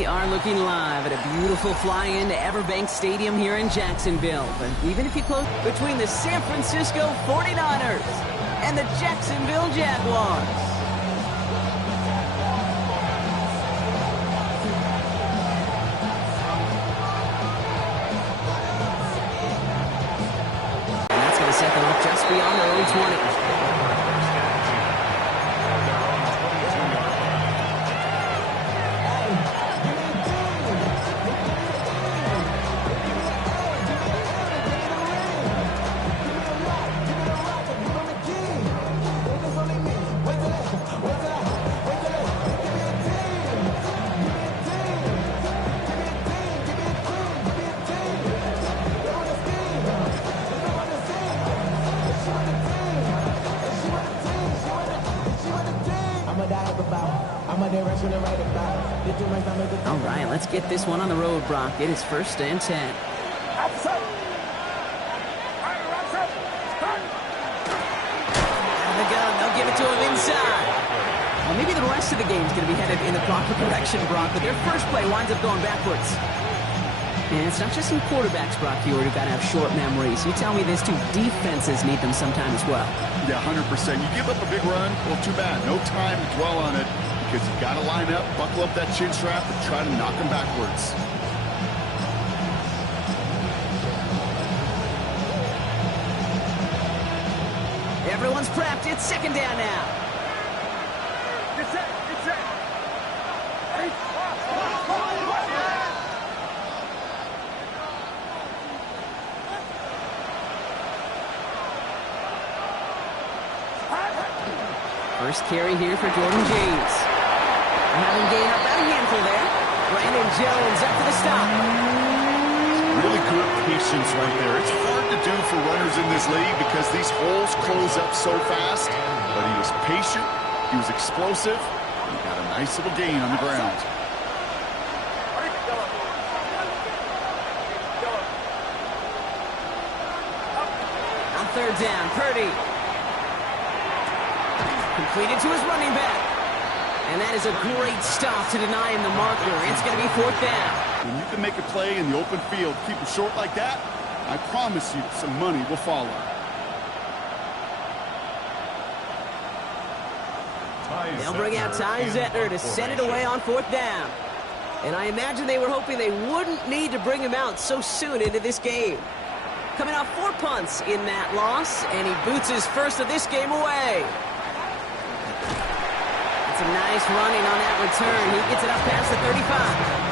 We are looking live at a beautiful fly-in to Everbank Stadium here in Jacksonville. But even if you close between the San Francisco 49ers and the Jacksonville Jaguars. And that's going to set them up just beyond their own 20. All right, let's get this one on the road, Brock. It is 1st and 10. And the gun, they'll give it to him inside. Well, maybe the rest of the game is going to be headed in the proper direction, Brock, but their first play winds up going backwards. And it's not just in quarterbacks, Brock, who got to have short memories. You tell me this too, defenses need them sometime as well. Yeah, 100%. You give up a big run, well, too bad. No time to dwell on it. Because you got to line up, buckle up that chin strap, and try to knock them backwards. Everyone's prepped. It's 2nd down now. Get set. Get set. Hey. First carry here for Jordan James. Having gained up that handful there. Brandon Jones up to the stop. Really good patience right there. It's hard to do for runners in this league because these holes close up so fast. But he was patient, he was explosive, and he got a nice little gain on the ground. On 3rd down, Purdy. Completed to his running back. And that is a great stop to deny him the marker. It's going to be 4th down. When you can make a play in the open field, keep it short like that, I promise you some money will follow. They'll bring out Ty Zettner to send it away on 4th down. And I imagine they were hoping they wouldn't need to bring him out so soon into this game. Coming off 4 punts in that loss, and he boots his first of this game away. It's a nice running on that return. He gets it up past the 35.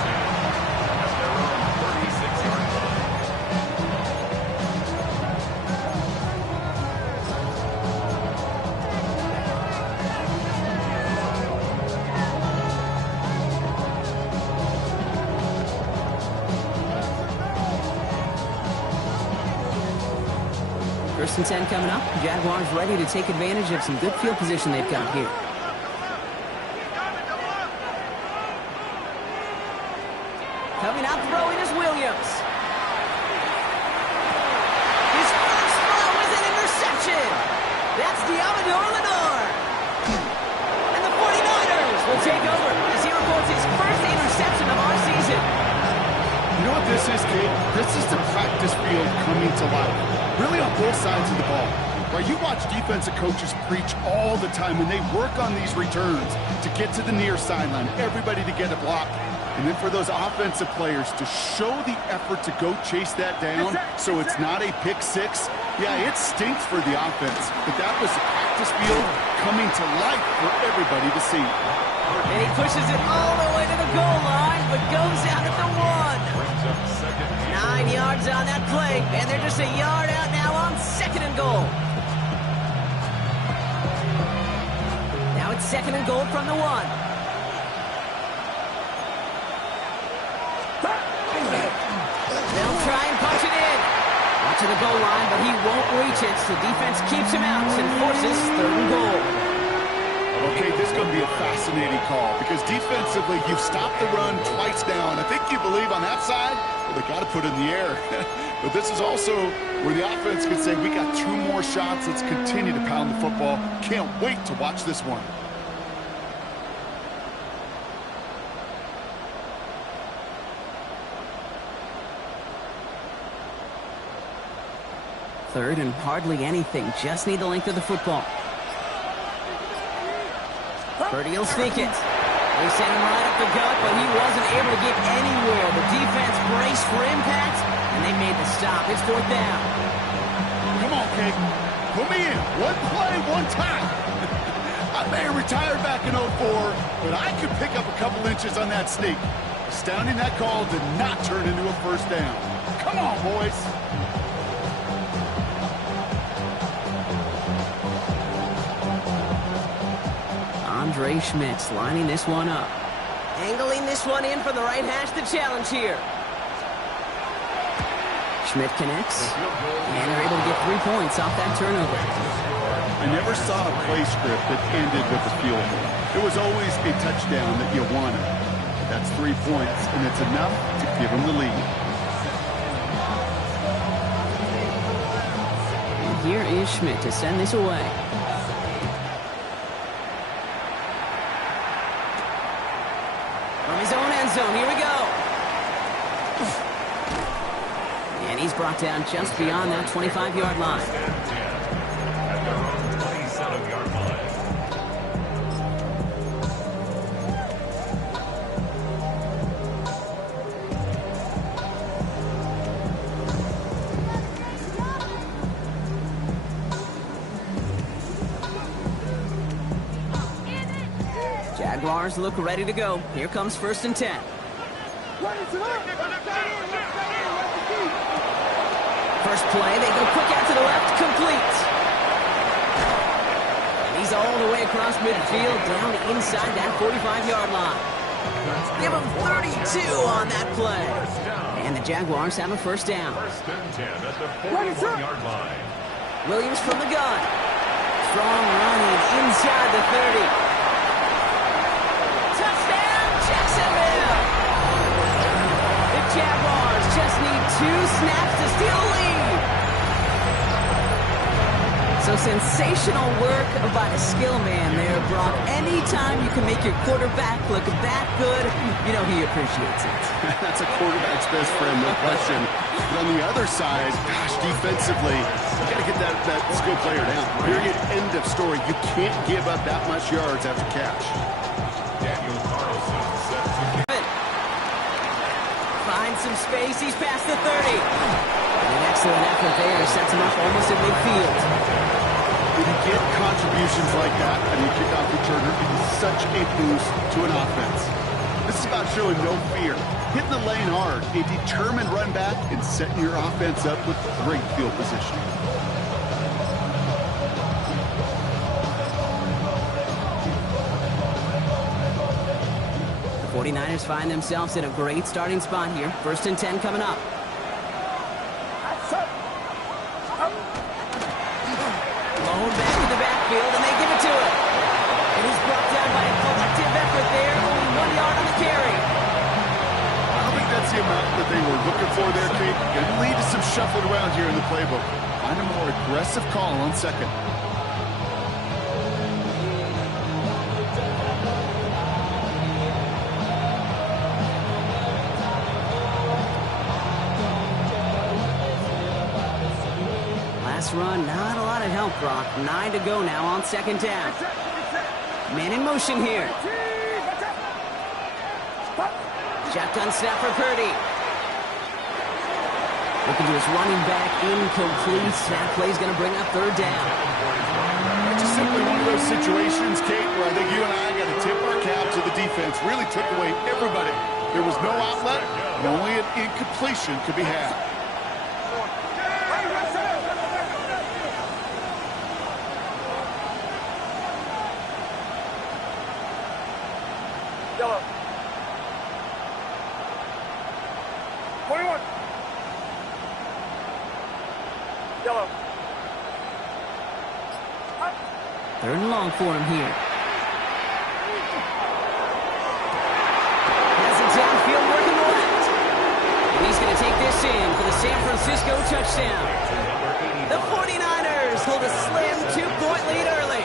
First and 10 coming up. Jaguars ready to take advantage of some good field position they've got here. Coming out throwing is Williams. His first throw is an interception. That's Diamador Lenore. And the 49ers will take over as he reports his first interception of our season. You know what this is, kid? This is the practice field coming to life. Really on both sides of the ball. Right, you watch defensive coaches preach all the time when they work on these returns to get to the near sideline, everybody to get a block. And then for those offensive players to show the effort to go chase that down so it's not a pick six. Yeah, it stinks for the offense, but that was the practice field coming to life for everybody to see. And he pushes it all the way to the goal line, but goes out at the 1. 9 yards on that play, and they're just a yard out now on 2nd and goal. Now it's 2nd and goal from the 1. They'll try and punch it in. Out to the goal line, but he won't reach it. So defense keeps him out and forces 3rd and goal. Okay, this is going to be a fascinating call because defensively, you've stopped the run twice now, and I think you believe on that side, well, they got to put it in the air. But this is also where the offense can say, we got 2 more shots. Let's continue to pound the football. Can't wait to watch this one. Third and hardly anything. Just need the length of the football. Purdy will sneak it. They sent him right up the gut, but he wasn't able to get anywhere. The defense braced for impact, and they made the stop. It's fourth down. Come on, kid. Put me in. One play, one time. I may have retired back in 04, but I could pick up a couple inches on that sneak. Astounding that call did not turn into a first down. Come on, boys. Andre Schmitz lining this one up. Angling this one in for the right hash to challenge here. Schmidt connects, and they're able to get 3 points off that turnover. I never saw a play script that ended with a field goal. It was always a touchdown that you wanted. That's 3 points, and it's enough to give them the lead. And here is Schmidt to send this away. From his own end zone, here we go. And he's brought down just beyond that 25-yard line. At their own 27-yard line. Jaguars look ready to go. Here comes 1st and 10. First play, they go quick out to the left, complete. And he's all the way across midfield, down inside that 45-yard line. Give him 32 on that play. And the Jaguars have a first down. 1st and 10 at the 41-yard line. Williams from the gun. Strong running inside the 30. Touchdown, Jacksonville! The Jaguars just need 2 snaps to steal a lead. So sensational work by the skill man there, Brock. Anytime you can make your quarterback look that good, you know he appreciates it. That's a quarterback's best friend, no question. But on the other side, gosh, defensively, you got to get that skill player down. Period, end of story. You can't give up that much yards after catch. Daniel Carlson set to kick. Finds some space, he's past the 30. And an excellent effort there, sets him up almost at midfield. When you get contributions like that and you kick off returner, it is such a boost to an offense. This is about showing no fear, hitting the lane hard, a determined run back, and setting your offense up with great field position. The 49ers find themselves in a great starting spot here. 1st and 10 coming up. Blown back to the backfield, and they give it to him. And he's brought down by a collective effort there. Only 1 yard on the carry. I don't think that's the amount that they were looking for there, Kate. Going to lead to some shuffling around here in the playbook. Find a more aggressive call on 2nd. Last run, not a lot of help, Brock. 9 to go now on 2nd down. Man in motion here. Shotgun snap for Purdy. Looking to his running back, incomplete. That play's going to bring up 3rd down. It's just simply one of those situations, Kate, where I think you and I got to tip our cap to the defense. Really took away everybody. There was no outlet, and only an incompletion could be had. Yellow. 21. Yellow. 3rd and long for him here. Has it downfield working left. And he's going to take this in for the San Francisco touchdown. The 49ers hold a slim 2-point lead early.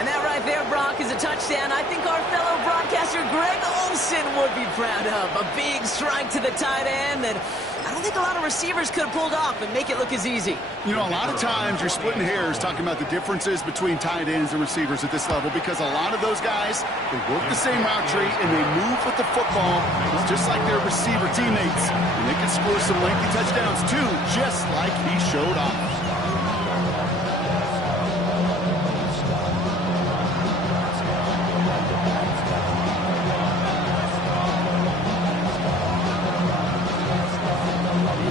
And that right there, Brock, is a touchdown I think our fellow broadcaster Greg Olsen would be proud of. A big strike to the tight end that I don't don't think a lot of receivers could have pulled off and make it look as easy. You know, a lot of times you're splitting hairs talking about the differences between tight ends and receivers at this level because a lot of those guys, they work the same route tree and they move with the football. It's just like their receiver teammates. And they can score some lengthy touchdowns too, just like he showed off.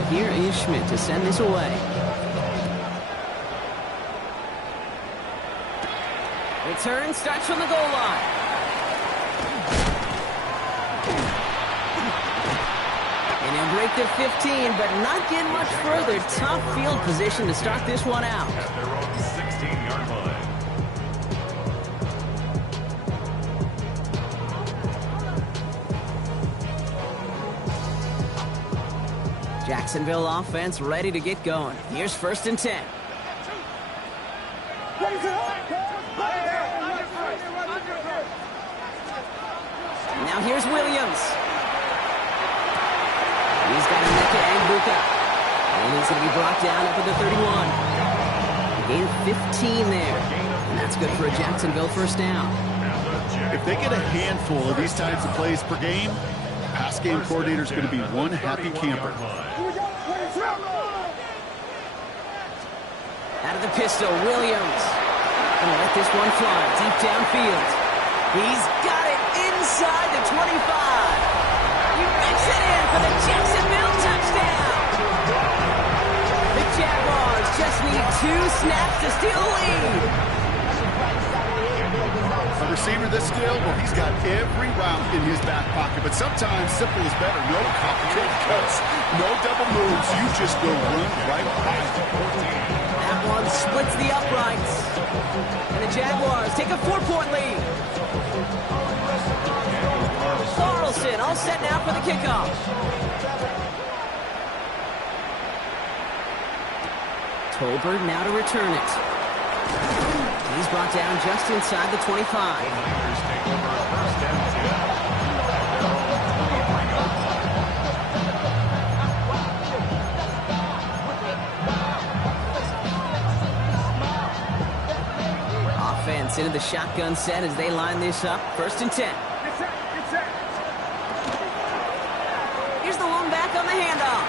Here is Schmidt to send this away. Return starts from the goal line. And he'll break the 15, but not get much further. Tough field position to start this one out. At their own 16-yard line. Jacksonville offense ready to get going. Here's 1st and 10. Now here's Williams. He's got Emeka Egbuka. And he's going to be brought down up at the 31. Gain of 15 there. And that's good for a Jacksonville 1st down. If they get a handful of these types of plays per game, pass game coordinator is going to be one happy camper. Out of the pistol, Williams. Gonna let this one fly deep downfield. He's got it inside the 25. He makes it in for the Jacksonville touchdown. The Jaguars just need 2 snaps to steal the lead. A receiver this skilled, well, he's got every route in his back pocket, but sometimes simple is better. No complicated cuts, no double moves. You just go run right past the 14. That one splits the uprights. And the Jaguars take a 4-point lead. Carlson all set now for the kickoff. Tolbert now to return it. He's brought down just inside the 25. Lakers take over 1st and 10. At their own 23-yard line. Offense into the shotgun set as they line this up. 1st and 10. Here's the lone back on the handoff.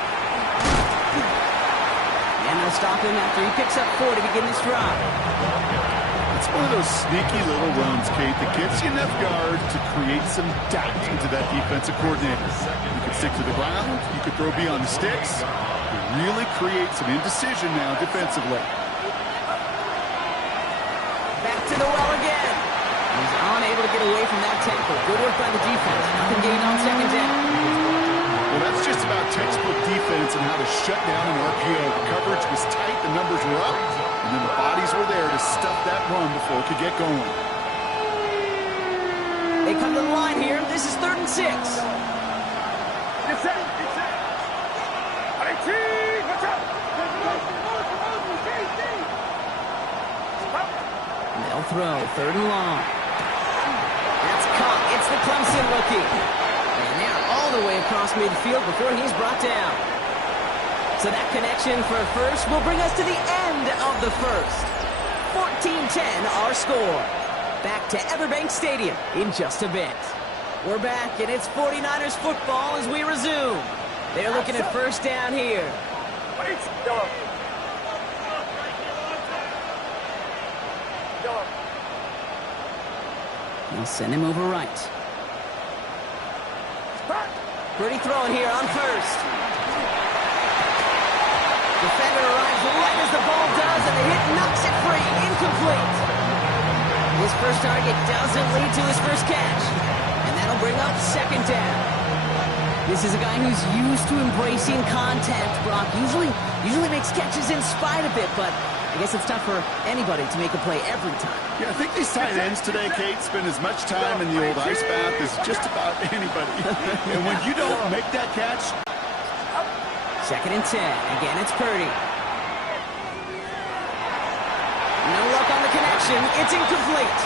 And they'll stop him after he picks up 4 to begin this drive. It's one of those sneaky little runs, Kate, that gets you enough yards to create some doubt into that defensive coordinator. You can stick to the ground, you can throw beyond the sticks. You really create some indecision now defensively. Back to the well again. He's unable to get away from that tackle. Good work by the defense. Nothing gained on 2nd down. Well, that's just about textbook defense and how to shut down an RPO. The coverage was tight, the numbers were up, and then the bodies were there to stuff that run before it could get going. They come to the line here. This is 3rd and 6. They'll throw 3rd and long. That's caught. It's the Clemson rookie. And they're all the way across midfield before he's brought down. So that connection for a first will bring us to the end of the first. 14-10 our score. Back to Everbank Stadium in just a bit. We're back, and it's 49ers football as we resume. They're looking at 1st down here. They'll send him over right. Pretty throwing here on 1st. Defender arrives right as the ball does, and the hit knocks it free. Incomplete. His first target doesn't lead to his first catch. And that'll bring up 2nd down. This is a guy who's used to embracing contact, Brock. Usually makes catches in spite of it, but I guess it's tough for anybody to make a play every time. Yeah, I think these tight ends today, Kate, spend as much time in the old ice bath as just about anybody. And when you don't make that catch... 2nd and 10. Again, it's Purdy. No luck on the connection. It's incomplete.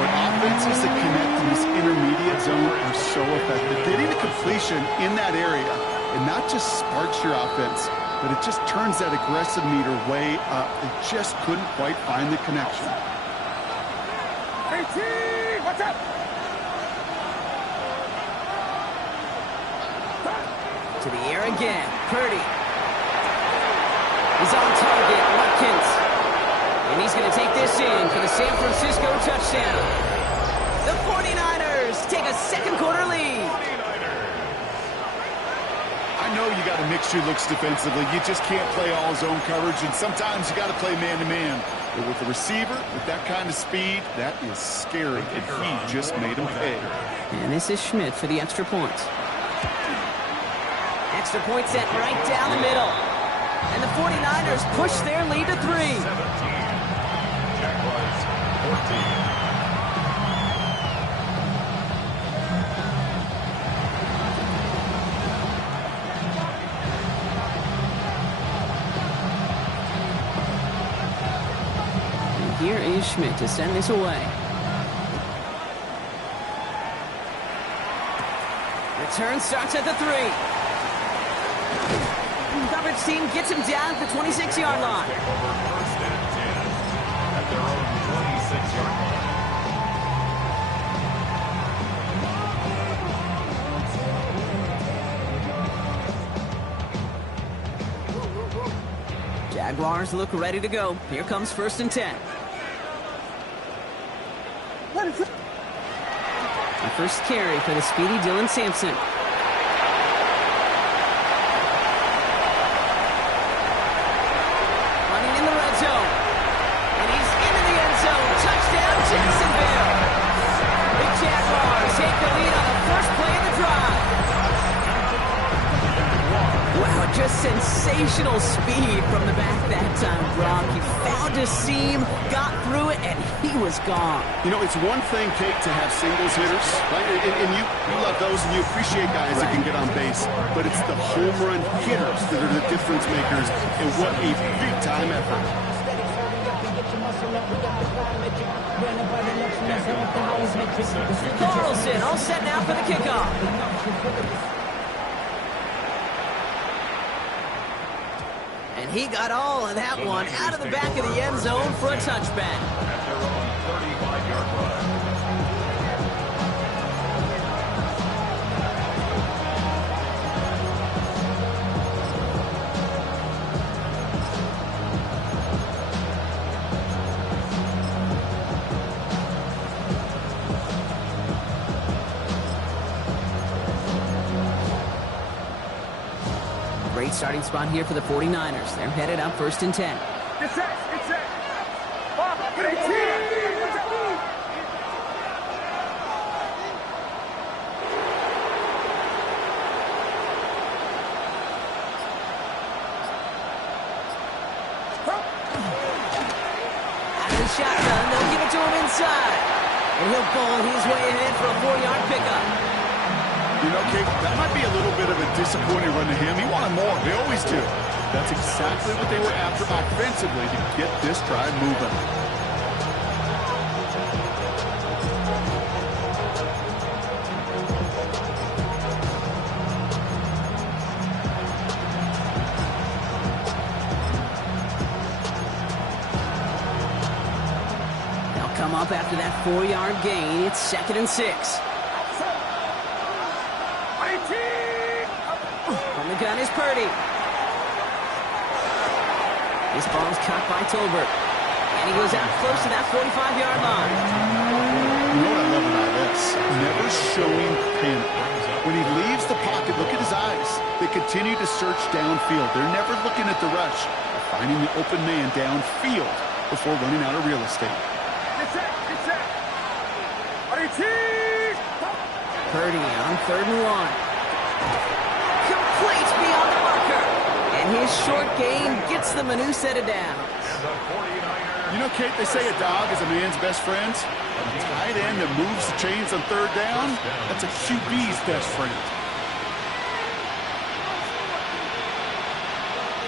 When offenses that connect in this intermediate zone are so effective, getting a completion in that area it not just sparks your offense, but it just turns that aggressive meter way up. They just couldn't quite find the connection. Hey, team, what's up? To the air again. Purdy. He's on target. Watkins. And he's going to take this in for the San Francisco touchdown. The 49ers take a second quarter lead. I know you got to mix your looks defensively. You just can't play all zone coverage, and sometimes you got to play man-to-man. But with the receiver, with that kind of speed, that is scary, and he just made him pay. And this is Schmidt for the extra point. Extra point set right down the middle. And the 49ers push their lead to 3. 17. Jaguars 14. Here is Schmidt to send this away. Return starts at the 3. Coverage team gets him down at the 26-yard line. Take over first and 10 at their own 26-yard line. Jaguars look ready to go. Here comes first and 10. The first carry for the speedy Dylan Sampson. Running in the red zone. And he's into the end zone. Touchdown, Jacksonville. The Jaguars take the lead on the first play of the drive. Wow, just sensational speed from the back that time, Brock. He found a seam, got through it, and he was gone. You know, it's one thing, Kate, to have singles hitters, right? And you love those, and you appreciate guys that can get on base. But it's the home run hitters that are the difference makers, and what a big-time effort. Carlson all set now for the kickoff. And he got all of that one out of the back of the end zone for a touchback. At their own 35-yard line. Great starting spot here for the 49ers. They're headed up first and 10. Get set, get set. Hey, team, what's up? Out of the shotgun, they'll give it to him inside. And he'll bowl his way ahead for a 4-yard pickup. You know, Kate, that might be a little bit of a disappointing run to him. He wanted more. They always do. That's exactly what they were after offensively to get this drive moving. They'll come up after that 4-yard gain. It's 2nd and 6. From the gun is Purdy. This ball's caught by Tolbert. And he goes out close to that 45-yard line. You know what I love about this? Never showing panic. When he leaves the pocket, look at his eyes. They continue to search downfield. They're never looking at the rush. They're finding the open man downfield before running out of real estate. Get set, get set. Hey, team. Purdy on 3rd and 1. Complete beyond the marker. And his short gain gets them a new set of downs. The 49ers. You know, Kate, they say a dog is a man's best friend. A tight end that moves the chains on 3rd down, that's a QB's best friend.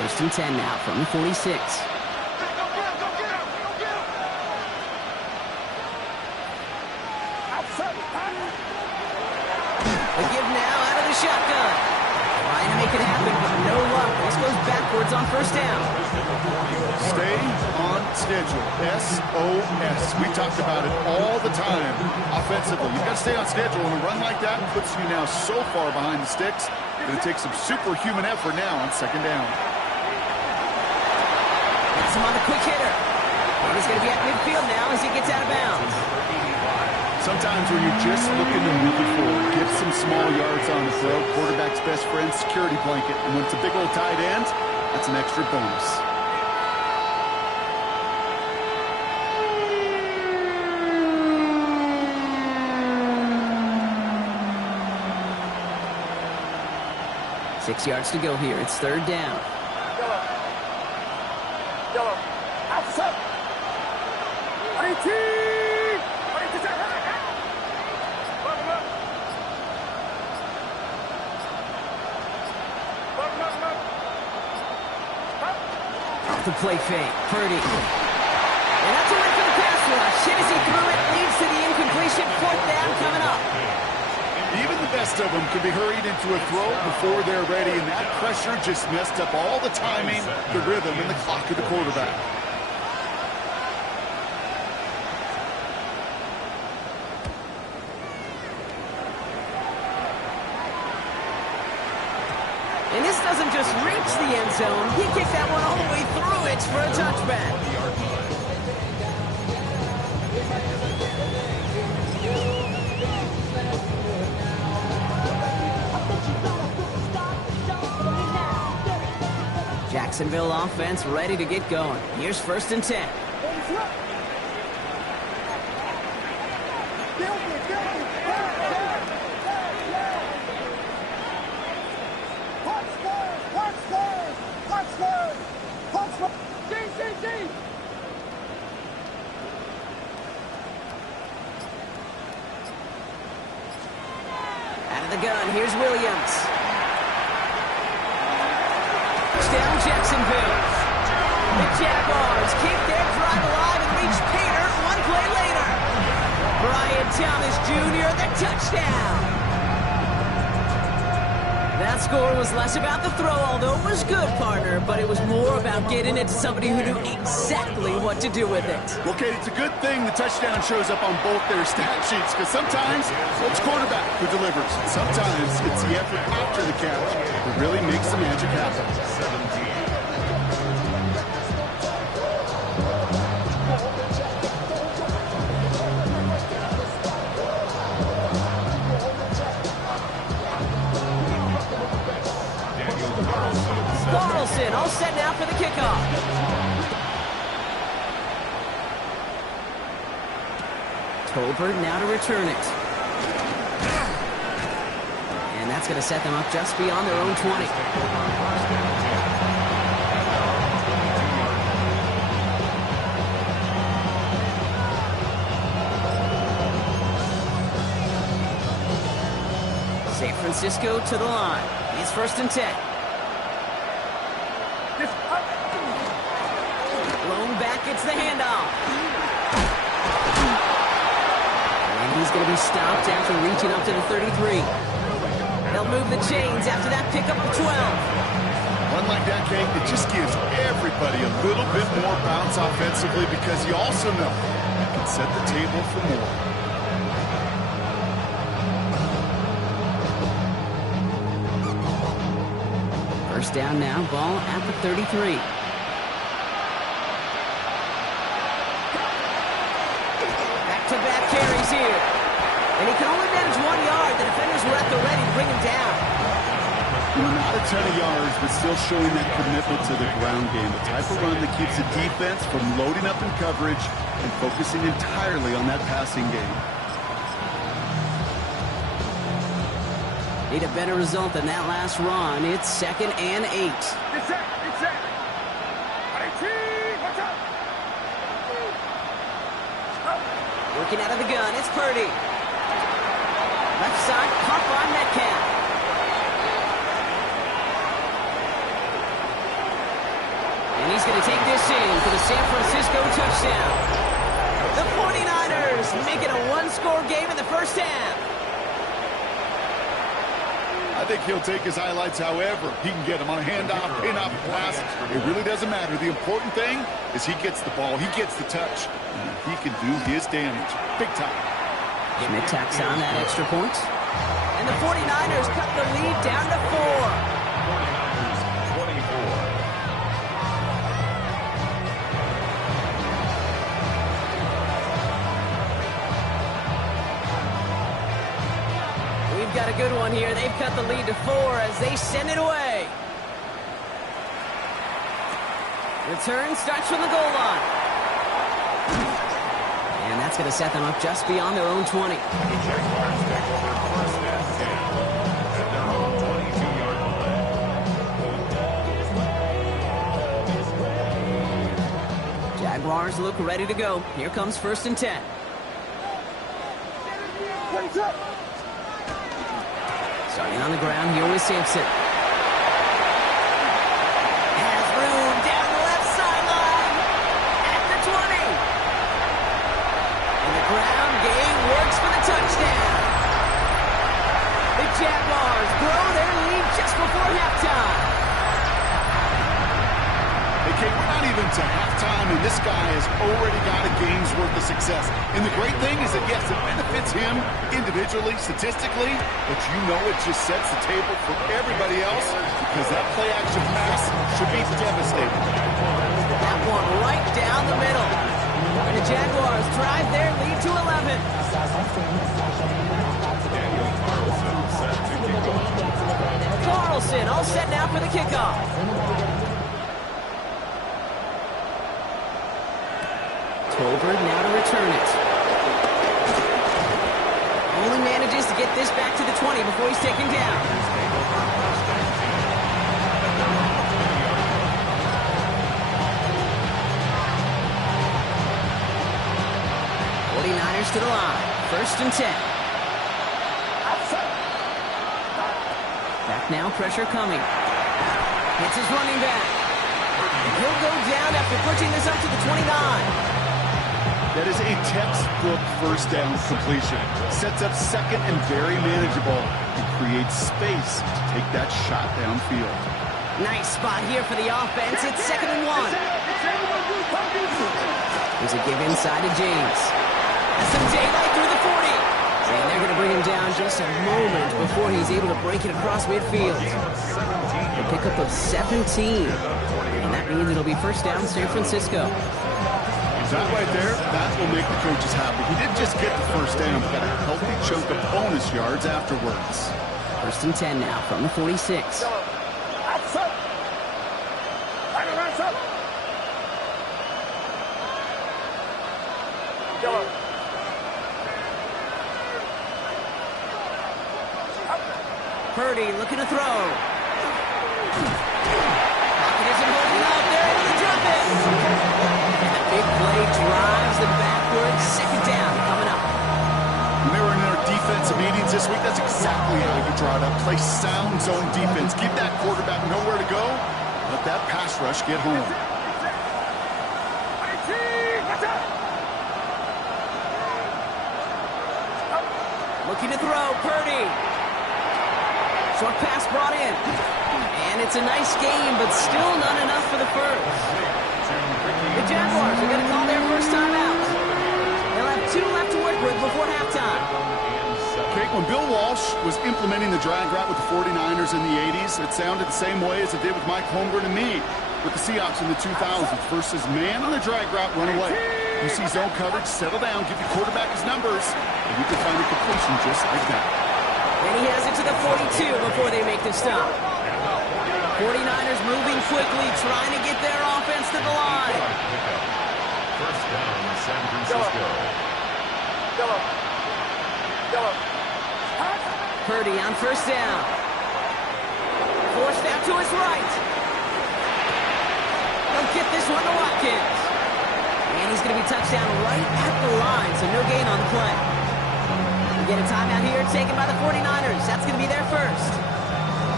1st and 10 now from the 46. The give now out of the shotgun. trying to make it happen, but no luck. This goes backwards on first down. Stay on schedule. SOS. We talked about it all the time. Offensively, you've got to stay on schedule, and a run like that puts you now so far behind the sticks. Going to take some superhuman effort now on second down. Gets him on the quick hitter. And he's going to be at midfield now as he gets out of bounds. Sometimes when you're just looking to move it forward, get some small yards on the throw. Quarterback's best friend, security blanket. And when it's a big old tight end, that's an extra bonus. Six yards to go here. It's third down. Yellow. Outside. 18. Off the play fake. Purdy. And that's a win for the pass rush. Hit as he threw it. Leads to the incompletion. Fourth down coming up. Even the best of them could be hurried into a throw before they're ready, and that pressure just messed up all the timing, the rhythm, and the clock of the quarterback. And this doesn't just reach the end zone. He kicked that one all the way through it for a touchback. Jacksonville offense ready to get going. Here's first and 10. Out of the gun, here's Williams. Touchdown, Jacksonville. The Jaguars keep their drive alive and reach Pater one play later. Brian Thomas Jr., the touchdown. That score was less about the throw, although it was good, partner, but it was more about getting it to somebody who knew exactly what to do with it. Well, Kate, it's a good thing the touchdown shows up on both their stat sheets, because sometimes it's quarterback who delivers. Sometimes it's the effort after the catch that really makes the magic happen. Carlson all set now for the kickoff. Tolbert now to return it. And that's going to set them up just beyond their own 20. San Francisco to the line. It's first and 10. Blown back, it's the handoff. And he's going to be stopped after reaching up to the 33. They'll move the chains after that pickup of 12. One like that, Kate, it just gives everybody a little bit more bounce offensively, because you also know you can set the table for more. First down now, ball at the 33. Back-to-back carries here. And he can only manage 1 yard. The defenders were at the ready to bring him down. Not a ton of yards, but still showing that commitment to the ground game. The type of run that keeps the defense from loading up in coverage and focusing entirely on that passing game. Need a better result than that last run. It's 2nd and 8. It's set. 18. Watch out. Working out of the gun, it's Purdy. Left side, caught by Metcalf. And he's going to take this in for the San Francisco touchdown. The 49ers make it a one-score game in the first half. I think he'll take his highlights however he can get them on a handoff, pin-off, pass. It really doesn't matter. The important thing is he gets the ball, he gets the touch, and he can do his damage. Big time. Schmidt tacks on that extra point. And the 49ers cut the lead down to 4. 49ers 24. We've got a good one here. They've cut the lead to 4 as they send it away. Return starts from the goal line. And that's going to set them up just beyond their own 20. The Jaguars take over first and 10 at their own 22-yard line. Jaguars look ready to go. Here comes first and 10. Starting on the ground here with Sampson. Has room down the left sideline at the 20. And the ground game works for the touchdown. The Jaguars grow their lead just before halftime. Hey, Kate, we're not even to halftime, and this guy has already got a game's worth of success. And the great thing is that, yes, it benefits him individually, statistically, but you know it just sets the table for everybody else because that play-action pass should be devastating. That one right down the middle. The Jaguars drive their lead to 11. Daniel Carlson set to kick off. Carlson all set now for the kickoff. Tolbert now to return it. Only manages to get this back to the 20 before he's taken down. 49ers to the line. First and 10. Back now, pressure coming. Hits his running back. And he'll go down after pushing this up to the 29. That is a textbook first down completion. Sets up second and very manageable and creates space to take that shot downfield. Nice spot here for the offense. It's second and 1. There's a give inside to James. That's some daylight through the 40. And they're going to bring him down just a moment before he's able to break it across midfield. A pickup of 17. And that means it'll be first down San Francisco. That right there, that will make the coaches happy. He didn't just get the first down, he got a healthy chunk of bonus yards afterwards. First and 10 now from the 46. Purdy looking to throw. Pocket isn't holding up. They're able to drop it. And the big play drives them backwards. Second down coming up. When they were in their defensive meetings this week, that's exactly how you draw it up. Play sound zone defense. Give that quarterback nowhere to go. Let that pass rush get home. Looking to throw. Purdy. Short pass brought in. And it's a nice game, but still not enough for the first. The Jaguars are going to call their first timeout. They'll have 2 left to work with before halftime. Kate, when Bill Walsh was implementing the drag route with the 49ers in the 80s, it sounded the same way as it did with Mike Holmgren and me with the Seahawks in the 2000s versus man on the drag route, run away. You see zone coverage, settle down, give your quarterback his numbers, and you can find a completion just like that. And he has it to the 42 before they make the stop. 49ers moving quickly, trying to get their offense to the line. First down, San Francisco. Purdy on first down. Forced out to his right. He'll get this one to Watkins. And he's going to be touched down right at the line, so no gain on the play. We get a timeout here taken by the 49ers. That's going to be their first.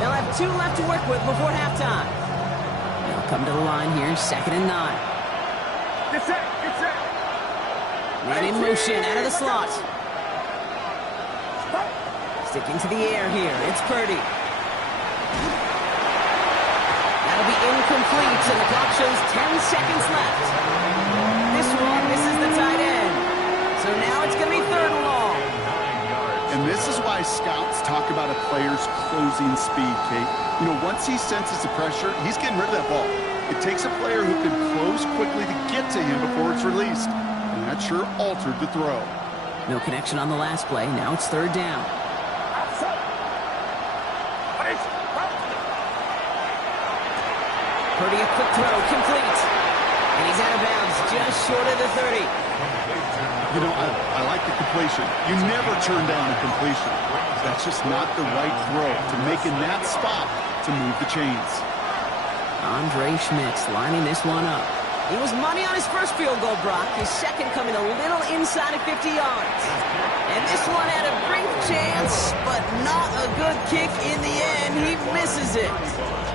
They'll have 2 left to work with before halftime. They'll come to the line here, second and 9. Get set, get set. Man in motion out of the slot. Sticking to the air here. It's Purdy. That'll be incomplete, and the clock shows 10 seconds left. This one misses the tight end. So now it's going to be 3rd and long. And this is why scouts talk about a player's closing speed, Kate. You know, once he senses the pressure, he's getting rid of that ball. It takes a player who can close quickly to get to him before it's released. And that sure altered the throw. No connection on the last play. Now it's 3rd down. Purdy, a quick throw, complete. And he's out of bounds, just short of the 30. You know, I like the completion. You never turn down a completion. That's just not the right throw to make in that spot to move the chains. Andre Schmitz lining this one up. He was money on his first field goal, Brock. His second coming a little inside of 50 yards. And this one had a brief chance, but not a good kick in the end. He misses it.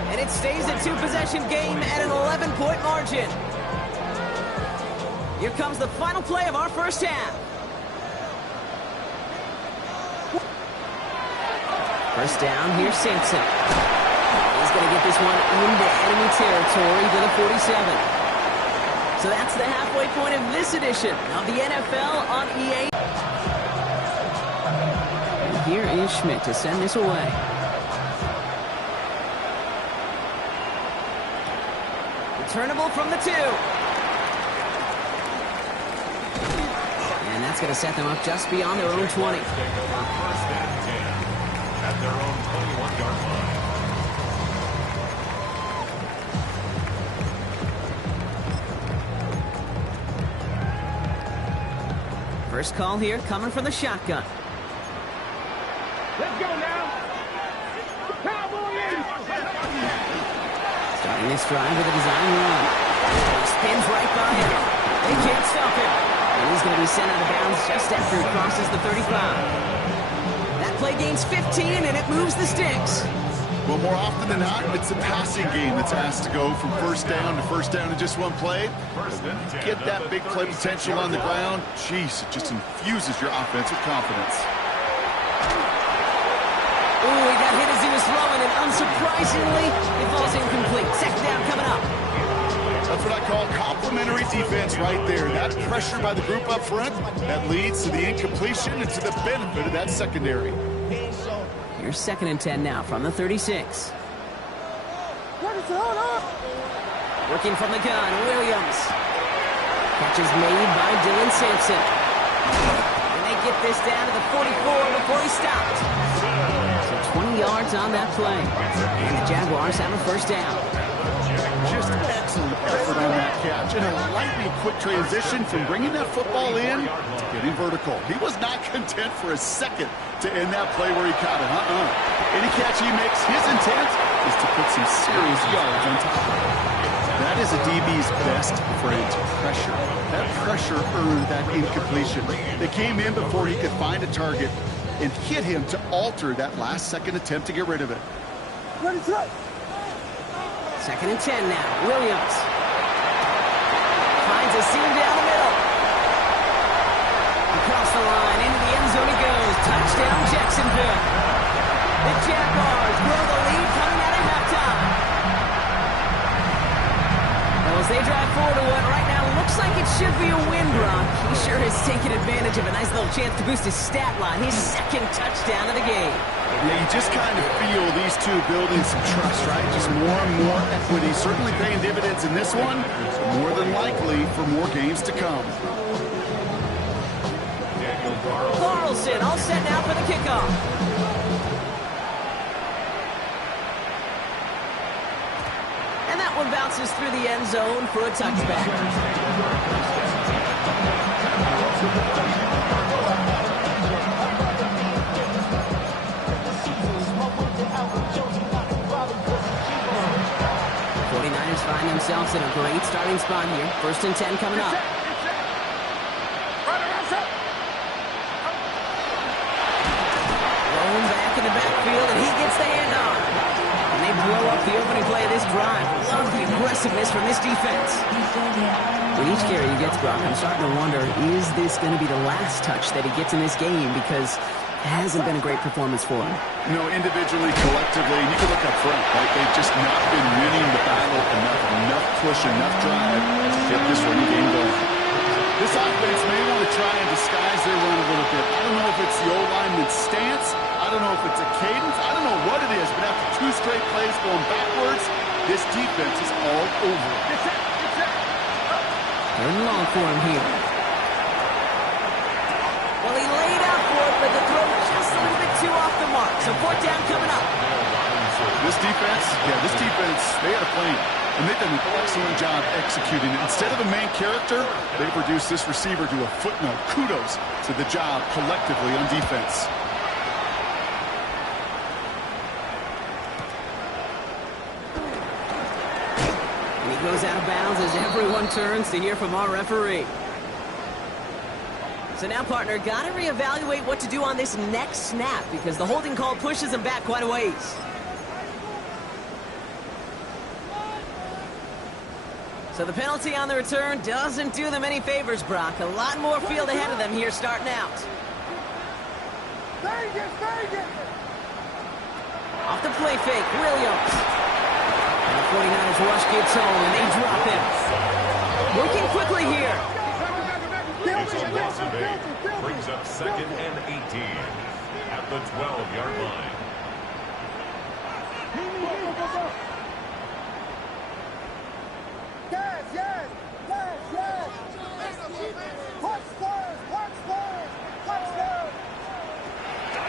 And it stays a 2-possession game at an 11-point margin. Here comes the final play of our first half. First down, here's Sampson. He's going to get this one into enemy territory to the 47. So that's the halfway point of this edition of the NFL on EA. And here is Schmidt to send this away. Returnable from the 2. And that's going to set them up just beyond their own 20. First and 10 at their own 21-yard line. First call here coming from the shotgun. Let's go now. Cowboys! Starting this drive with a design run. He spins right by him. They can't stop him. And he's going to be sent out of bounds just after he crosses the 35. That play gains 15, and it moves the sticks. Well, more often than not, it's the passing game that's asked to go from first down in just one play. Get that big play potential on the ground. Jeez, it just infuses your offense with confidence. Ooh, he got hit as he was throwing, and unsurprisingly, it falls incomplete. Second down coming up. That's what I call complimentary defense right there. That pressure by the group up front, that leads to the incompletion and to the benefit of that secondary. Here's 2nd and 10 now from the 36. Working from the gun, Williams. Catch is made by Dylan Sampson. And they get this down to the 44 before he stopped. So 20 yards on that play. And the Jaguars have a first down. Just excellent effort on that catch. And a lightning quick transition from bringing that football in to getting vertical. He was not content for a second to end that play where he caught it. Any catch he makes, his intent is to put some serious yards on top of it. That is a DB's best friend, pressure. That pressure earned that incompletion. They came in before he could find a target and hit him to alter that last-second attempt to get rid of it. 2nd and 10 now. Williams finds a seam down the middle. Across the line, into the end zone he goes. Touchdown, Jacksonville. The Jaguars grow the lead coming out of halftime. Well, as they drive forward to what right now looks like it should be a win, Brock. He sure has taken advantage of a nice little chance to boost his stat line. His 2nd touchdown of the game. Yeah, you just kind of feel these two building some trust, right? Just more and more equity. Certainly paying dividends in this one. More than likely for more games to come. Carlson all set now for the kickoff. And that one bounces through the end zone for a touchback. Find themselves in a great starting spot here. 1st and 10 coming up. Rolling back in the backfield, and he gets the handoff. And they blow up the opening play of this drive. Love the aggressiveness from this defense. With each carry he gets, Brock, I'm starting to wonder, is this going to be the last touch that he gets in this game? Because hasn't been a great performance for him. You know, individually, collectively, and you can look up front, right? They've just not been winning the battle enough push, enough drive to get this running game going. This offense may want to try and disguise their run a little bit. I don't know if it's the O-lineman's stance. I don't know if it's a cadence. I don't know what it is, but after 2 straight plays going backwards, this defense is all over. Third and long for him here. Well, he laid out for it, but the throw just a little bit too off the mark. So 4th down coming up. This defense, they had a plan. And they've done an excellent job executing it. Instead of a main character, they've reduced this receiver to a footnote. Kudos to the job collectively on defense. And he goes out of bounds as everyone turns to hear from our referee. So now, partner, got to reevaluate what to do on this next snap because the holding call pushes him back quite a ways. So the penalty on the return doesn't do them any favors, Brock. A lot more field ahead of them here starting out. Off the play fake, Williams. And the 49ers rush gets home, and they drop him. Working quickly here. It's a loss of 8. Brings up 2nd and 18 at the 12-yard line.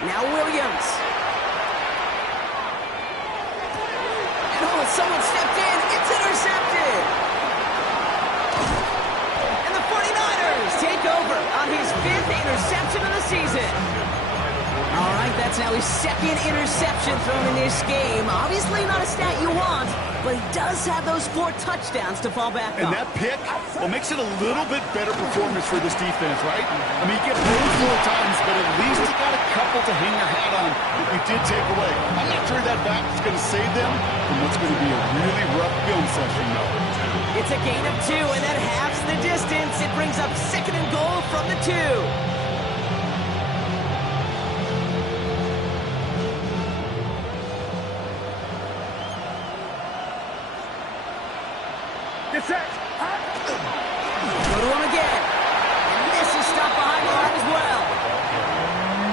Now Williams. Oh, someone stepped in. It's intercepted. And the 49ers take over on his 5th interception of the season. All right, that's now his 2nd interception thrown in this game. Obviously not a stat you want, but he does have those 4 touchdowns to fall back on. And that pick, well, makes it a little bit better performance for this defense, right? I mean, you get blown 4 times, but at least you got a couple to hang your hat on that you did take away. I'm not sure that back is going to save them from what's going to be a really rough film session, though. It's a gain of 2, and that halves the distance. It brings up 2nd and goal from the 2. Get set. Go to him again. And this is stopped behind the line as well.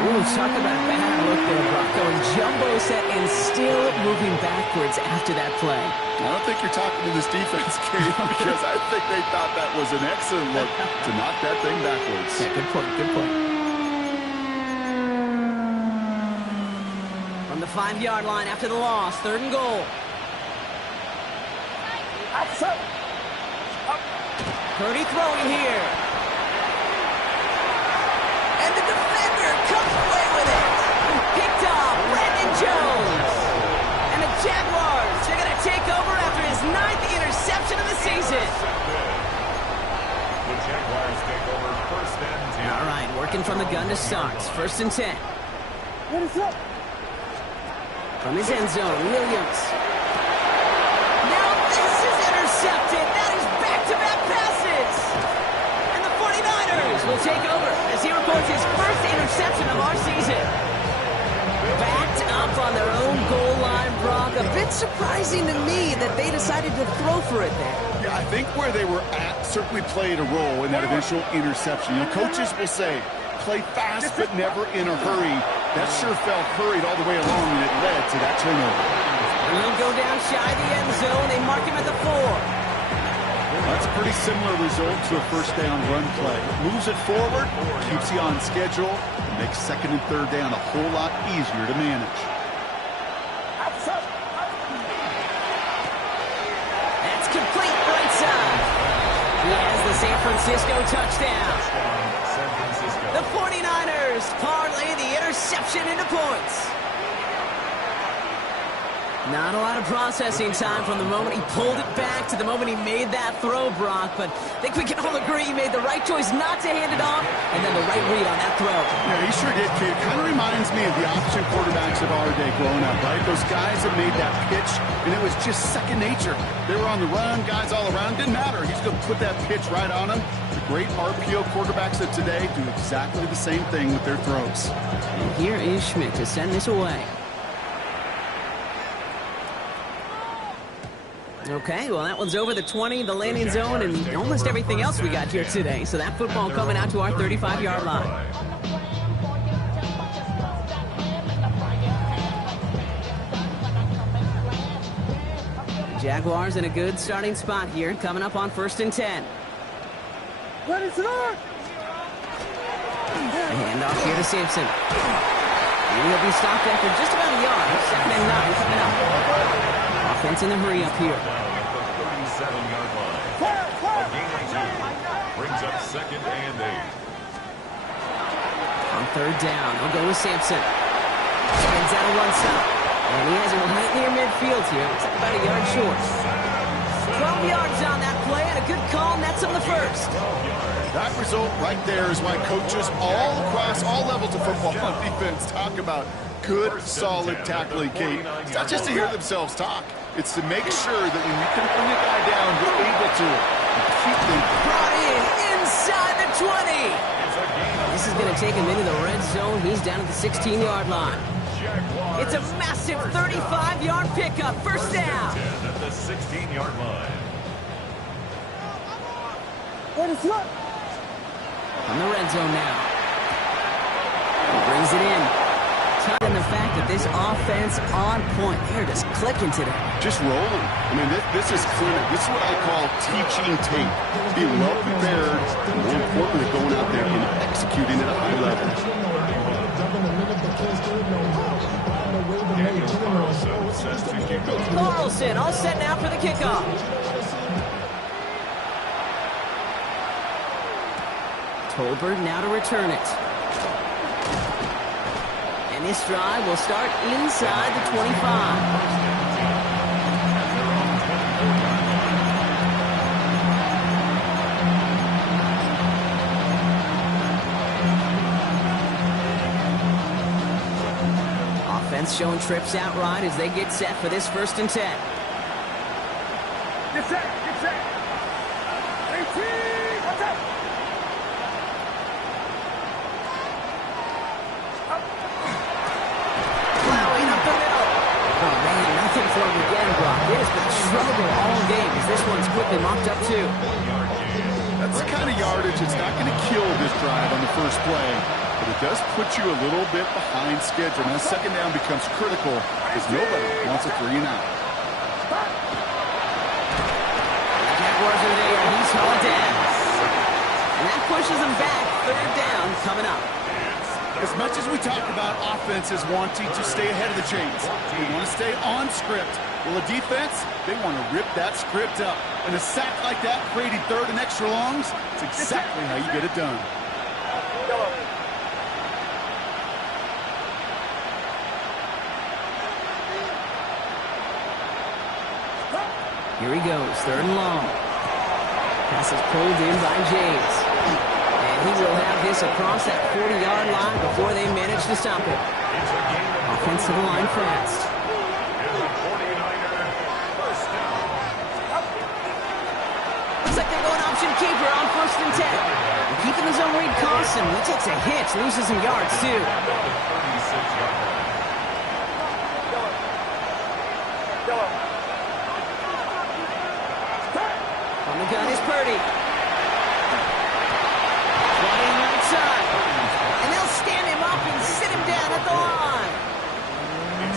Ooh, talk about a bad look there, Brock. Going jumbo set and still moving backwards after that play. I don't think you're talking to this defense, Kate, because I think they thought that was an excellent look to knock that thing backwards. Yeah, good point, good point. From the 5-yard line after the loss, 3rd and goal. Purdy throwing here. And the defender comes away with it. Picked off Brandon Jones. And the Jaguars, they're going to take over after his 9th interception of the season. The Jaguars take over 1st and 10. All right, working from the gun to start. 1st and 10. From his end zone, Williams. Now this is intercepted. That is back-to-back passes. And the 49ers will take over as he records his 1st interception of our season. Backed up on their own goal line, Brock. A bit surprising to me that they decided to throw for it there. Yeah, I think where they were at certainly played a role in that eventual interception. You know, coaches will say, play fast but never in a hurry. That sure felt hurried all the way along, and it led to that turnover. And he'll go down shy of the end zone. They mark him at the 4. That's a pretty similar result to a 1st down run play. Moves it forward, keeps you on schedule, and makes 2nd and 3rd down a whole lot easier to manage. That's complete right side. He has the San Francisco touchdown. The 49ers parlay the interception into points. Not a lot of processing time from the moment he pulled it back to the moment he made that throw, Brock. But I think we can all agree he made the right choice not to hand it off, and then the right read on that throw. Yeah, he sure did, kid. Kind of reminds me of the option quarterbacks of our day growing up, right? Those guys that made that pitch, and it was just second nature. They were on the run, guys all around. Didn't matter. He's going to put that pitch right on them. The great RPO quarterbacks of today do exactly the same thing with their throws. And here is Schmidt to send this away. Okay, well, that one's over the 20, the landing zone, and almost everything else we got here today. So that football coming out to our 35-yard line. Jaguars in a good starting spot here, coming up on 1st and 10. Ready, start! A handoff here to Sampson. And he'll be stopped after just about a yard. 2nd and 9 coming up. Offense in the hurry up here. 37-yard line. A gain of 2. Brings up 2nd and 8. On 3rd down, he'll go with Sampson. Spins out a one stop. And he has it right near midfield here. Looks like about a yard short. 12 yards on that play, and a good call, and that's on the first. That result right there is why coaches all across all levels of football on defense talk about good, solid tackling, Kate. It's not just to hear themselves talk. It's to make sure that when you can bring a guy down, you're able to keep them. Brought in inside the 20. This is going to take him into the red zone. He's down at the 16-yard line. It's a massive 35-yard pickup. First down. At the 16-yard line. Ready, start! On the red zone now. He brings it in. Tight in the fact that this offense on point. They're just clicking today. Just rolling. I mean, this is clinic. This is what I call teaching tape. Being well prepared, and more importantly, going out there and executing at a high level. Carlson all set now for the kickoff. Tolbert now to return it. And this drive will start inside the 25. Offense showing trips out right as they get set for this 1st and 10. Get set! Get set! 18! What's up? Plowing up the middle. Oh, man, nothing for him again, Brock. It has been a struggle all game as this one's quickly mopped up, too. That's the kind of yardage that's not going to kill this drive on the first play, but it does put you a little bit behind schedule. Now, 2nd down becomes critical because nobody wants a 3 and out. Jaguars are there. He's hauled down. And that pushes them back. 3rd down coming up. As much as we talk about offenses wanting to stay ahead of the chains, they want to stay on script. Well, the defense, they want to rip that script up. And a sack like that, creating 3rd and extra longs, it's exactly how you get it done. Here he goes, 3rd and long. Pass is pulled in by James. And he will have this across that 40-yard line before they manage to stop it. Offensive line fast. Looks like they're going option keeper on 1st and 10. And keeping his own read costs him. He takes a hit, loses some yards, too. On the gun is Purdy. Flying right side. And they'll stand him up and sit him down at the line.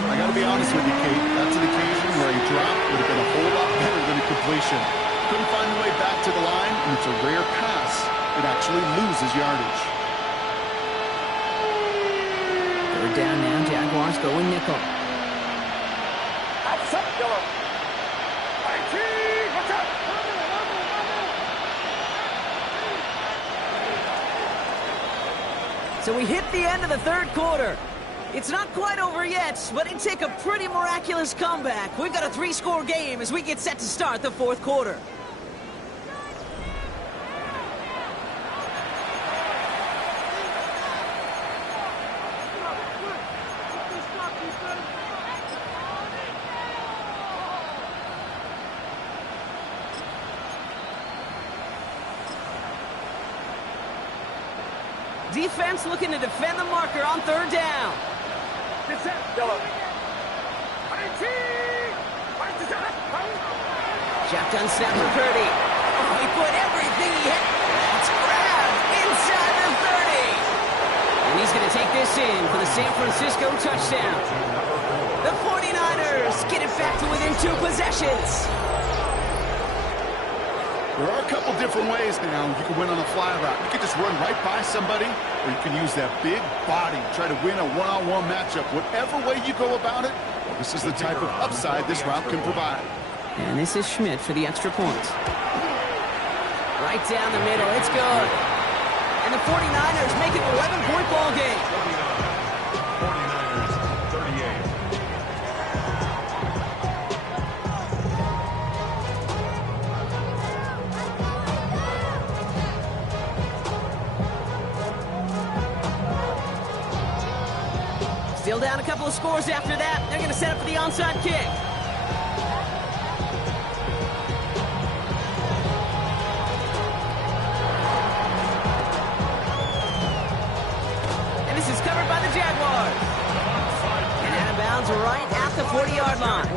I got to be honest with you, Kate. That's an occasion where a drop would have been a whole lot better than a completion. Couldn't find the way back to the line, and it's a rare pass. It actually loses yardage. 3rd down now. Jaguars going nickel. What's up, Dylan? 19! What's up? So we hit the end of the 3rd quarter. It's not quite over yet, but it'd take a pretty miraculous comeback. We've got a 3-score game as we get set to start the fourth quarter. Defense looking to defend the marker on third down. Shotgun snap for Purdy. Oh, he put everything he had. It's grabbed inside the 30. And he's going to take this in for the San Francisco touchdown. The 49ers get it back to within 2 possessions. There are a couple different ways now you can win on a fly route. You can just run right by somebody, or you can use that big body, try to win a one-on-one matchup. Whatever way you go about it, well, this is the type of upside this route can provide. And this is Schmidt for the extra point. Right down the middle, it's good. And the 49ers make it an 11-point ball game. 49ers, 38. Still down a couple of scores after that. They're going to set up for the onside kick. And this is covered by the Jaguars. And out of bounds right at the 40-yard line.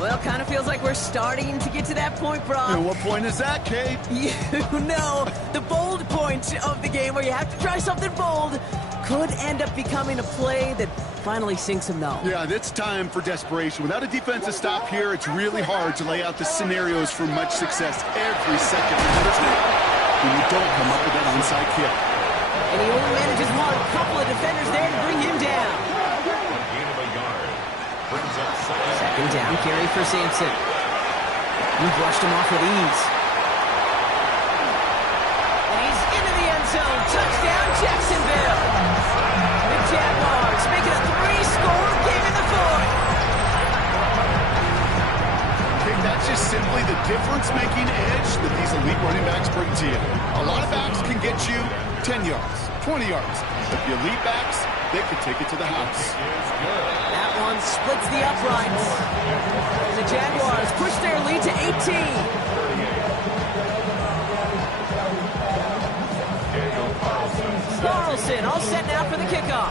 Well, kind of feels like we're starting to get to that point, Brock. And what point is that, Kate? You know, the bold point of the game where you have to try something bold could end up becoming a play that finally sinks them though. Yeah, it's time for desperation. Without a defensive stop here, it's really hard to lay out the scenarios for much success every second matters now when you don't come up with that onside kick. And he only manages one. A couple of defenders there to bring him down. A gain of a yard. Brings up Second down carry for Sampson. He brushed him off with ease. And he's into the end zone. Touchdown, Jacksonville. The Jaguars make it a 3-score game in the fourth. Okay, that's just simply the difference-making edge that these elite running backs bring to you. A lot of backs can get you 10 yards, 20 yards. But the elite backs, they can take it to the house. That one splits the uprights. The Jaguars push their lead to 18. Carlson all set now for the kickoff.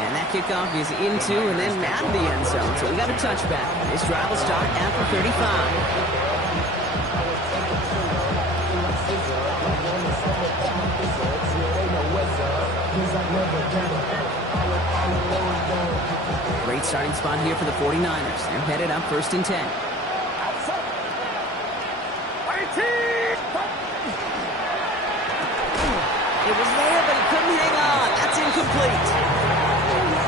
And that kickoff is into and then out of the end zone. So we got a touchback. This drive will start at the 35. Great starting spot here for the 49ers. They're headed up 1st and 10. It was there, but he couldn't hang on. That's incomplete.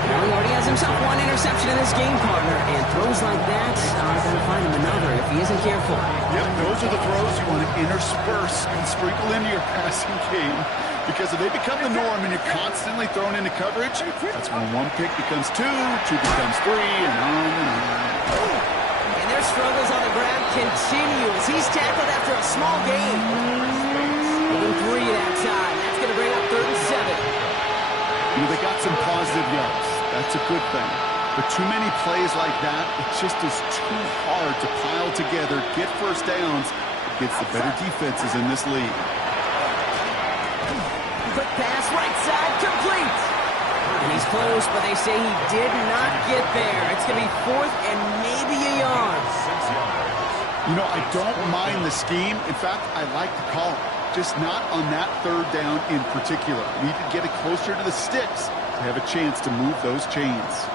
Now he already has himself one interception in this game, partner, and throws like that are going to find him another if he isn't careful. Yep, those are the throws you want to intersperse and sprinkle into your passing game. Because if they become the norm and you're constantly thrown into coverage, that's when one pick becomes two becomes three, and on and on. And their struggles on the ground continues. He's tackled after a small gain. Getting 3 that time. That's going to bring up 3rd and 7. You know, they got some positive yards. That's a good thing. But too many plays like that, it just is too hard to pile together, get first downs against the better defenses in this league. Quick pass, right side, complete. And he's close, but they say he did not get there. It's going to be 4th and maybe a yard. 6 yards. You know, I don't mind the scheme. In fact, I like the call. Just not on that 3rd down in particular. We need to get it closer to the sticks to have a chance to move those chains.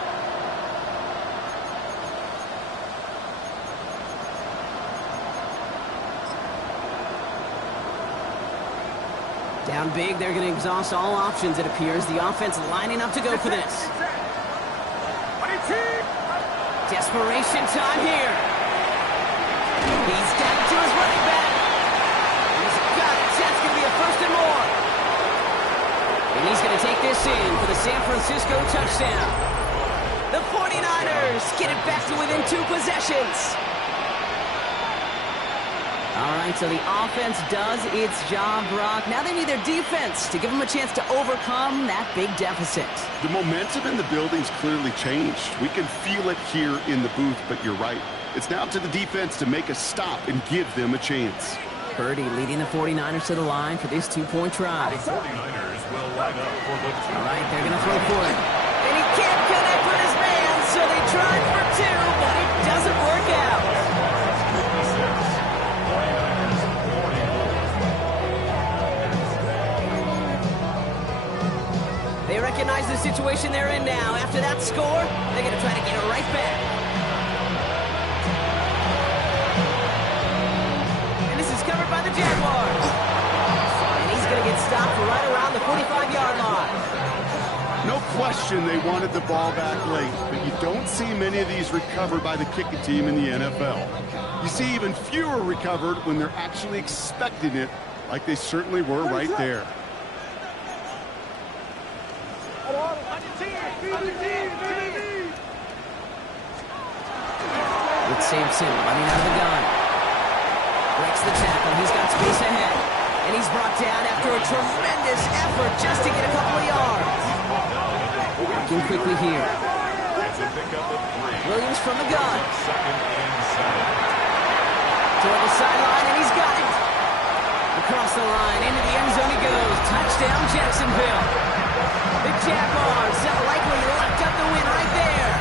Down big, they're going to exhaust all options, it appears. The offense lining up to go for this. Desperation time here. He's got it to his running back. He's got it. That's going to be a 1st and more. Francisco touchdown. The 49ers get it back to within 2 possessions. All right, so the offense does its job, Brock. Now they need their defense to give them a chance to overcome that big deficit. The momentum in the building's clearly changed. We can feel it here in the booth, but you're right. It's now to the defense to make a stop and give them a chance. Purdy leading the 49ers to the line for this 2-point try. The 49ers will line up for the All right, they're going to throw for it. And he can't connect with his man, so they tried for 2, but it doesn't work out. They recognize the situation they're in now. After that score, they're going to try to get it right back. And this is covered by the Jaguars. And he's going to get stopped right around the 45-yard line. No question they wanted the ball back late, but you don't see many of these recovered by the kicking team in the NFL. You see even fewer recovered when they're actually expecting it, like they certainly were right there. With Sampson running out of the gun. Breaks the tackle. He's got space ahead. And he's brought down after a tremendous effort just to get a couple of yards. Working quickly here. Williams from the gun. Toward the sideline, and he's got it. Across the line, into the end zone he goes. Touchdown, Jacksonville. The Jaguars have likely locked up the win right there.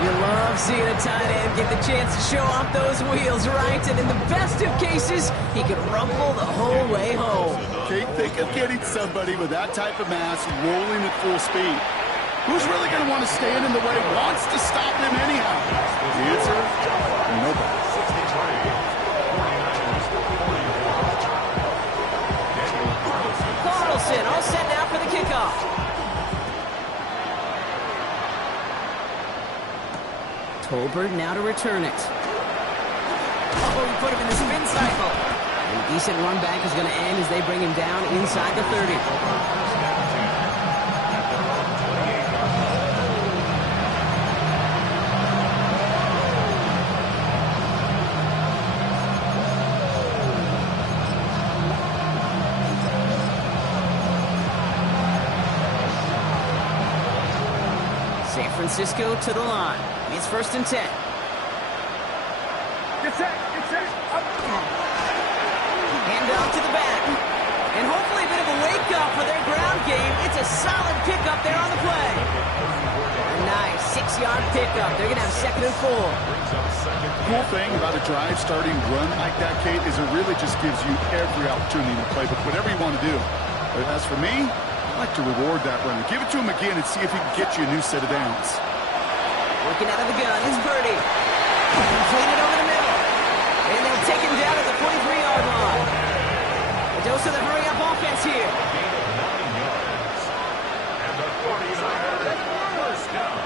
You love seeing a tight end get the chance to show off those wheels, right? And in the best of cases, he could rumble the whole way home. Okay, think of getting somebody with that type of mass rolling at full speed. Who's really going to want to stand in the way, wants to stop him anyhow? The answer? Nobody. Carlson all set now for the kickoff. Tolbert now to return it. Oh, he put him in the spin cycle. And a decent run back is going to end as they bring him down inside the 30. San Francisco to the line. It's 1st and 10. Get set, Hand off to the back. And hopefully a bit of a wake-up for their ground game. It's a solid pickup there on the play. A nice 6-yard pickup. They're going to have 2nd and 4. Cool thing about a drive starting run like that, Kate, is it really just gives you every opportunity to play, but whatever you want to do. But as for me, I like to reward that run. Give it to him again and see if he can get you a new set of downs. Looking out of the gun, it's Purdy. Completed over the middle. And they'll take him down at the 43-yard line. A dose of the hurry-up offense here. And the 49ers first down.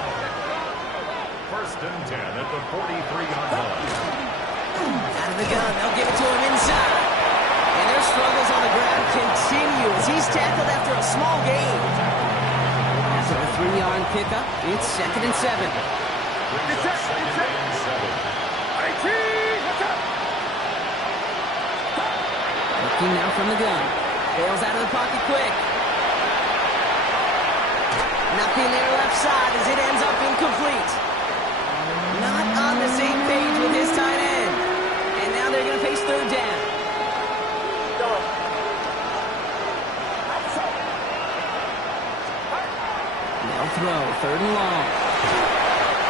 1st and 10 at the 43-yard line. Out of the gun, they'll give it to him inside. And their struggles on the ground continue as he's tackled after a small gain. After a 3-yard pickup, it's 2nd and 7. Looking now from the gun. Bails out of the pocket quick. Nothing there left side as it ends up incomplete. Not on the same page with his tight end. And now they're going to face 3rd down. They'll throw 3rd and long.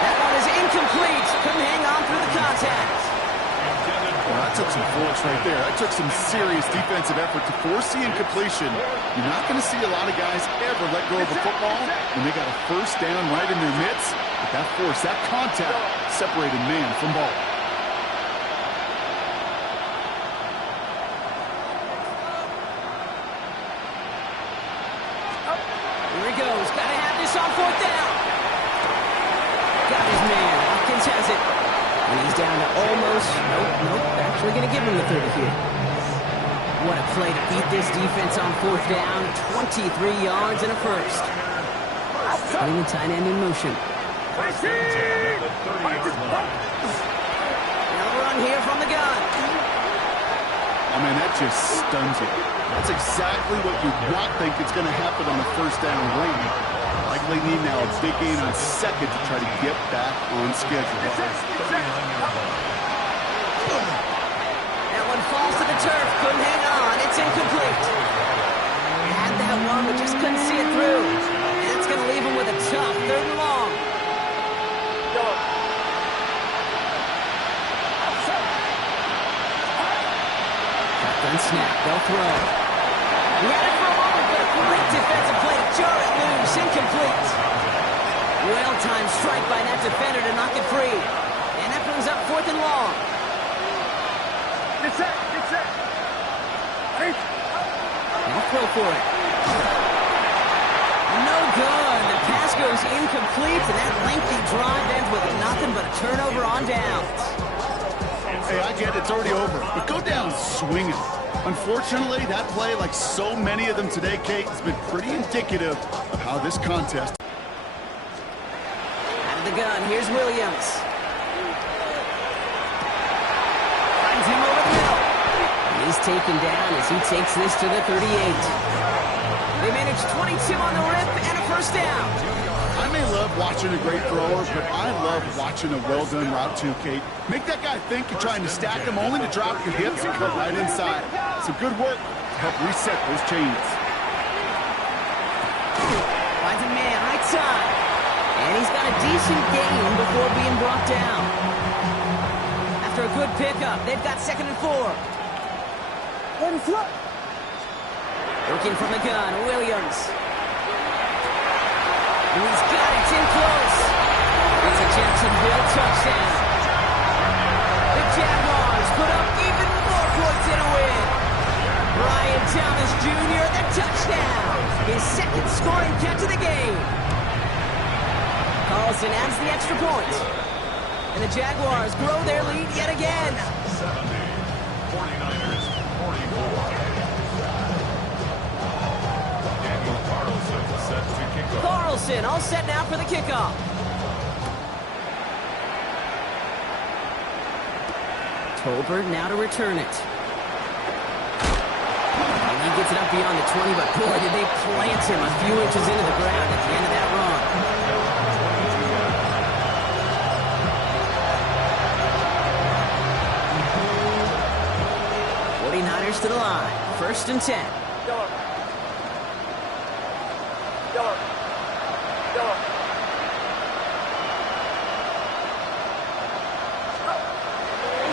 That one is incomplete. Couldn't hang on through the contact. Well, that took some force right there. That took some serious defensive effort to force the incompletion. You're not going to see a lot of guys ever let go of a football when they got a 1st down right in their midst. But that force, that contact, separated man from ball. Here he goes. Got to have this on 4th down. Got his man. Hopkins has it. And he's down to almost, nope, actually going to give him the 30 here. What a play to beat this defense on fourth down. 23 yards and a first. Putting the tight end in motion. Another run here from the gun. I mean, that just stuns you. That's exactly what you not think is going to happen on a first down run. Likely need now a big gain on second to try to get back on schedule. That one falls to the turf. Couldn't hang on. It's incomplete. Had that one, but just couldn't see it through. And it's going to leave him with a tough third and long. Shotgun snap. They'll throw. He had it for a moment, but a great defensive play to jar it loose. Incomplete. Well-timed strike by that defender to knock it free. And that brings up fourth and long. Get set, get set. They'll throw for it. No good. The pass goes incomplete, and that lengthy drive ends with nothing but a turnover on downs. Hey, I get it. It's already over. But go down swinging. Unfortunately, that play, like so many of them today, Kate, has been pretty indicative of how this contest. Out of the gun, here's Williams. Finds him over the middle. He's taken down as he takes this to the 38. They manage 22 on the rip and a first down. I may love watching a great thrower, but I love watching a well-done route too, Kate. Make that guy think you're trying to stack him only to drop your hips and cut right inside. Some good work to help reset those chains. Finds a man right side. And he's got a decent gain before being brought down. After a good pickup, they've got 2nd and 4. Looking from the gun, Williams. And he's got it in close. It's a Jacksonville touchdown. The Jaguars put up even more points in a win. Brian Thomas Jr., the touchdown. His 2nd scoring catch of the game. Carlson adds the extra point. And the Jaguars grow their lead yet again. 70. 49ers, 44. Daniel Carlson set to kick off. Carlson all set now for the kickoff. Tolbert now to return it. And he gets it up beyond the 20, but boy, did they plant him a few inches into the ground at the end of that run. 49ers to the line. 1st and 10.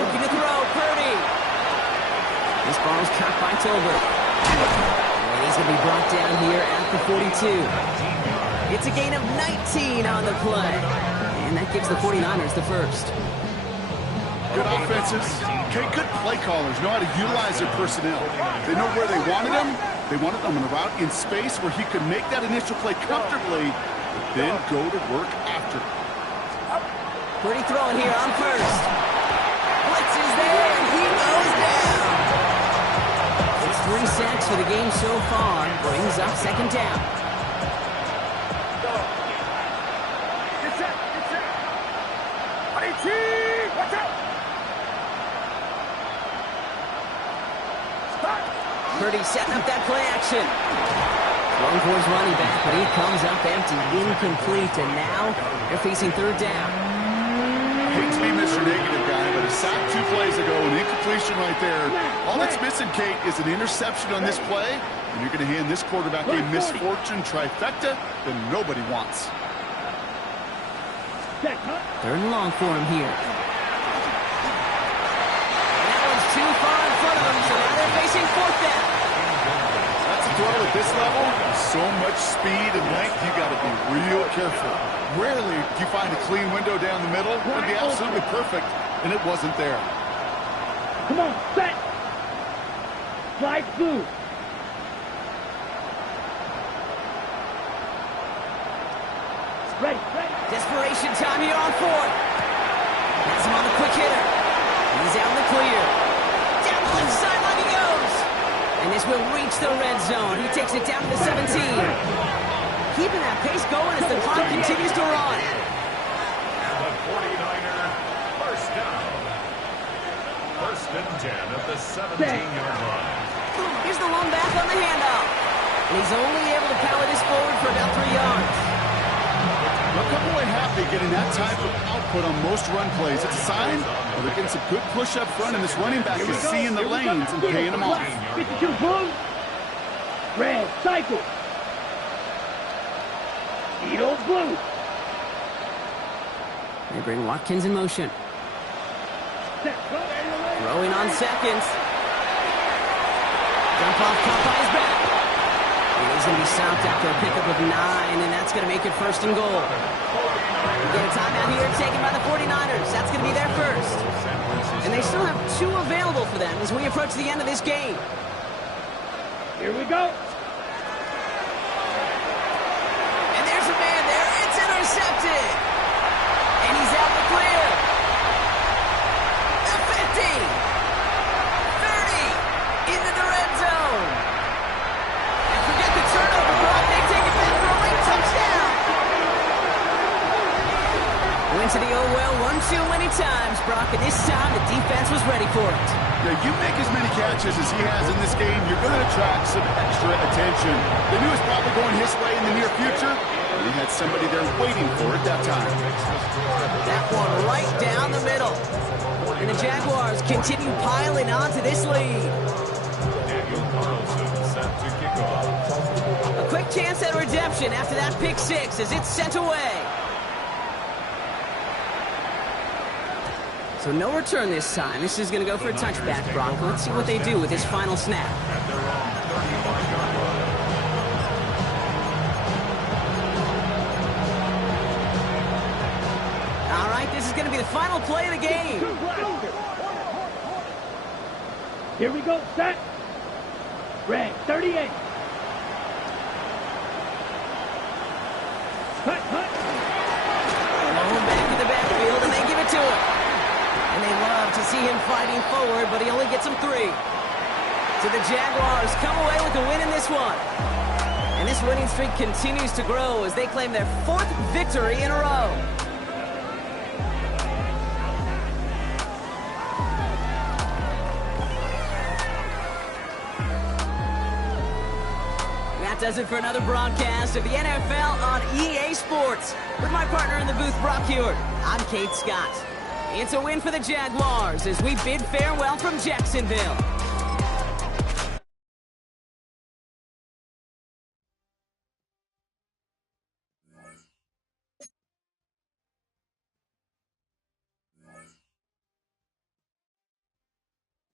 Looking to throw, Purdy. This ball is caught by Tolbert. And he's going to be brought down here at the 42. It's a gain of 19 on the play. And that gives the 49ers the first. Good offenses. Okay, good play callers know how to utilize their personnel. They know where they wanted them. They wanted them on a route in space where he could make that initial play comfortably, but then go to work after. Purdy throwing here on first. Blitz is there, and he goes down. It's 3 sacks for the game so far. Brings up 2nd down. Get set, get set. Watch out. Purdy setting up that play action. Thrown for his running back, but he comes up empty, incomplete, and now they're facing 3rd down. I hate to be Mr. Negative guy, but a sack 2 plays ago, an incompletion right there. All that's missing, Kate, is an interception on this play, and you're going to hand this quarterback a misfortune trifecta that nobody wants. 3rd and long for him here. And that one's too far in front of him, so now they're facing 4th down. That's a throw at this level. So much speed and length, you got to be real careful. Rarely do you find a clean window down the middle. It would be absolutely perfect, and it wasn't there. Come on, set. Slide through. Ready. Desperation time here on 4th. Has him on the quick hitter. He's out in the clear. Down the left sideline he goes. will reach the red zone. He takes it down to the 17. Keeping that pace going as the clock continues to run. And the 49er first down. First and 10 at the 17-yard line. Here's the lone back on the handoff. And he's only able to power this forward for about 3 yards. A couple are happy getting that type of output on most run plays. It's a sign that they're getting some good push up front, and this running back is seeing the lanes and paying them off. 52 blue. Red, cycle. Eagles blue. They bring Watkins in motion. Throwing on seconds. Dump off caught by his back. He's going to be stopped after a pickup of 9, and that's going to make it first and goal. We get a timeout here taken by the 49ers. That's going to be their first. And they still have 2 available for them as we approach the end of this game. Here we go. And there's a man there. It's intercepted. And he's out the clear. The 50. 30. Into the red zone. And forget the turnover. Brock, they take it back for a late touchdown. Went to the well one too many times, Brock, and this time the defense was ready for it. Yeah, you make as many catches as he has in this game, you're going to attract some extra attention. They knew it was probably going his way in the near future, and he had somebody there waiting for it that time. That one right down the middle. And the Jaguars continue piling on to this lead. Daniel Carlson set to kick off. A quick chance at redemption after that pick 6 as it's sent away. So no return this time. This is going to go for a touchback, Brock. Let's see what they do with this final snap. At their own 31-yard line. All right, this is going to be the final play of the game. Here we go. Set. Red, 38. Cut. Going back in the backfield, and they give it to him. And they love to see him fighting forward, but he only gets them 3. So the Jaguars come away with the win in this one. And this winning streak continues to grow as they claim their 4th victory in a row. That does it for another broadcast of the NFL on EA Sports. With my partner in the booth, Brock Huard, I'm Kate Scott. It's a win for the Jaguars as we bid farewell from Jacksonville.